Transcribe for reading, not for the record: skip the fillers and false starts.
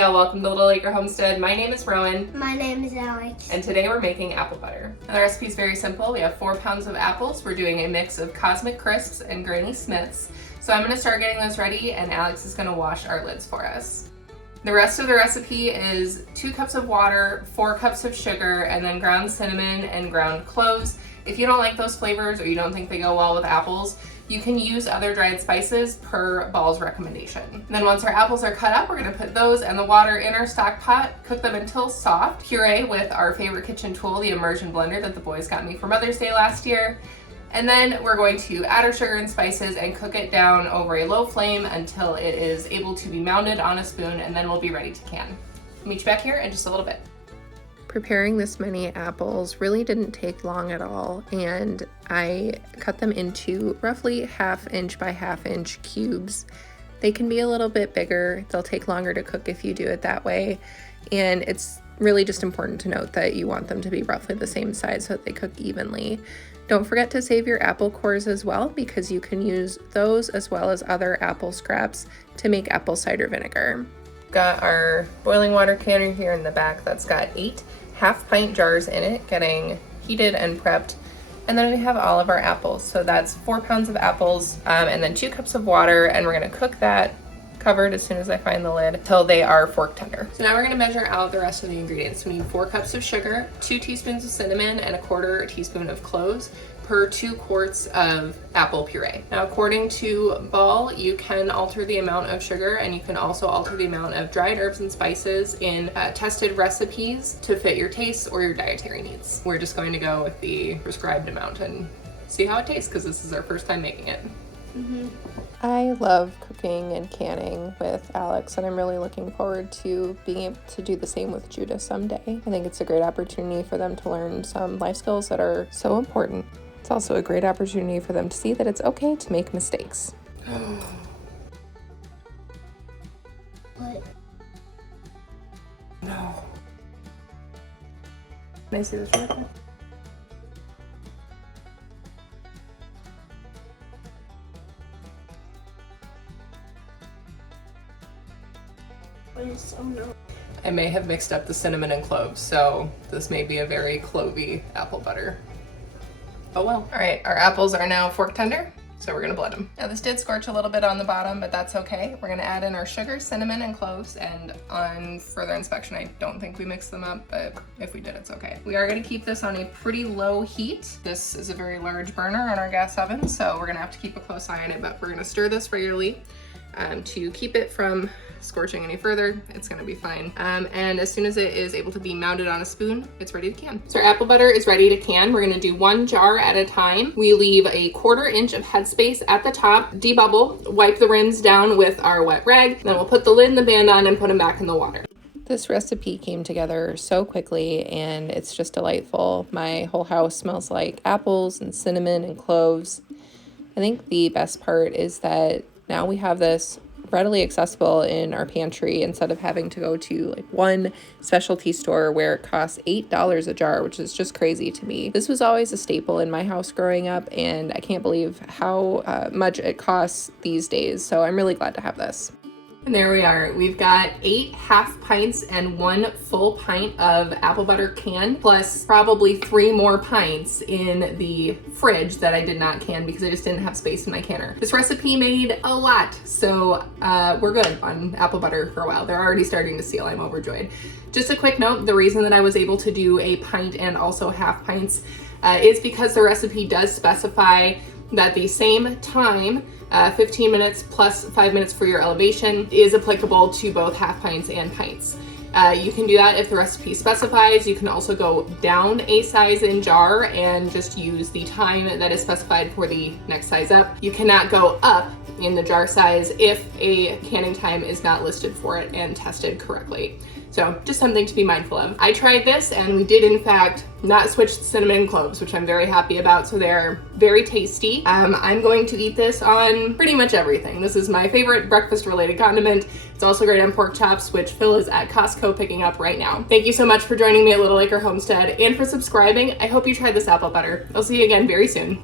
y'all, welcome to Little Acre Homestead. My name is Rowan. My name is Alex. And today we're making apple butter. And the recipe is very simple. We have 4 pounds of apples. We're doing a mix of Cosmic Crisps and Granny Smiths. So I'm gonna start getting those ready and Alex is gonna wash our lids for us. The rest of the recipe is 2 cups of water, 4 cups of sugar, and then ground cinnamon and ground cloves. If you don't like those flavors or you don't think they go well with apples, you can use other dried spices per Ball's recommendation. And then once our apples are cut up, we're gonna put those and the water in our stock pot, cook them until soft, puree with our favorite kitchen tool, the immersion blender that the boys got me for Mother's Day last year. And then we're going to add our sugar and spices and cook it down over a low flame until it is able to be mounded on a spoon, and then we'll be ready to can. I'll meet you back here in just a little bit. Preparing this many apples really didn't take long at all, and I cut them into roughly 1/2 inch by 1/2 inch cubes. They can be a little bit bigger. They'll take longer to cook if you do it that way, and it's really just important to note that you want them to be roughly the same size so that they cook evenly. Don't forget to save your apple cores as well, because you can use those as well as other apple scraps to make apple cider vinegar. Got our boiling water canner here in the back that's got 8 half-pint jars in it, getting heated and prepped. And then we have all of our apples. So that's 4 pounds of apples and then 2 cups of water, and we're gonna cook that covered as soon as I find the lid till they are fork tender. So now we're gonna measure out the rest of the ingredients. We need 4 cups of sugar, 2 teaspoons of cinnamon, and 1/4 teaspoon of cloves per 2 quarts of apple puree. Now, according to Ball, you can alter the amount of sugar and you can also alter the amount of dried herbs and spices in tested recipes to fit your tastes or your dietary needs. We're just going to go with the prescribed amount and see how it tastes, because this is our first time making it. I love cooking and canning with Alex, and I'm really looking forward to being able to do the same with Judah someday. I think it's a great opportunity for them to learn some life skills that are so important. It's also a great opportunity for them to see that it's okay to make mistakes. What? No. Can I see this real quick? I may have mixed up the cinnamon and cloves, so this may be a very clovey apple butter. Oh well. All right, our apples are now fork tender, so we're gonna blend them. Now this did scorch a little bit on the bottom, but that's okay. We're gonna add in our sugar, cinnamon, and cloves, and on further inspection, I don't think we mixed them up, but if we did, it's okay. We are gonna keep this on a pretty low heat. This is a very large burner on our gas oven, so we're gonna have to keep a close eye on it, but we're gonna stir this regularly to keep it from scorching any further. It's gonna be fine. And as soon as it is able to be mounded on a spoon, it's ready to can. So our apple butter is ready to can. We're gonna do 1 jar at a time. We leave a 1/4 inch of headspace at the top, debubble, wipe the rims down with our wet rag, then we'll put the lid and the band on and put them back in the water. This recipe came together so quickly and it's just delightful. My whole house smells like apples and cinnamon and cloves. I think the best part is that now we have this readily accessible in our pantry instead of having to go to like one specialty store where it costs $8 a jar, which is just crazy to me. This was always a staple in my house growing up, and I can't believe how much it costs these days. So I'm really glad to have this. And there we are. We've got 8 half pints and 1 full pint of apple butter canned, plus probably 3 more pints in the fridge that I did not can because I just didn't have space in my canner. This recipe made a lot, so we're good on apple butter for a while. They're already starting to seal. I'm overjoyed. Just a quick note, the reason that I was able to do a pint and also half pints is because the recipe does specify that the same time, 15 minutes plus 5 minutes for your elevation, is applicable to both half pints and pints. You can do that if the recipe specifies. You can also go down a size in jar and just use the time that is specified for the next size up. You cannot go up in the jar size if a canning time is not listed for it and tested correctly. So just something to be mindful of. I tried this and we did in fact not switch to cinnamon and cloves, which I'm very happy about. So they're very tasty. I'm going to eat this on pretty much everything. This is my favorite breakfast related condiment. It's also great on pork chops, which Phil is at Costco picking up right now. Thank you so much for joining me at Little Acre Homestead and for subscribing. I hope you tried this apple butter. I'll see you again very soon.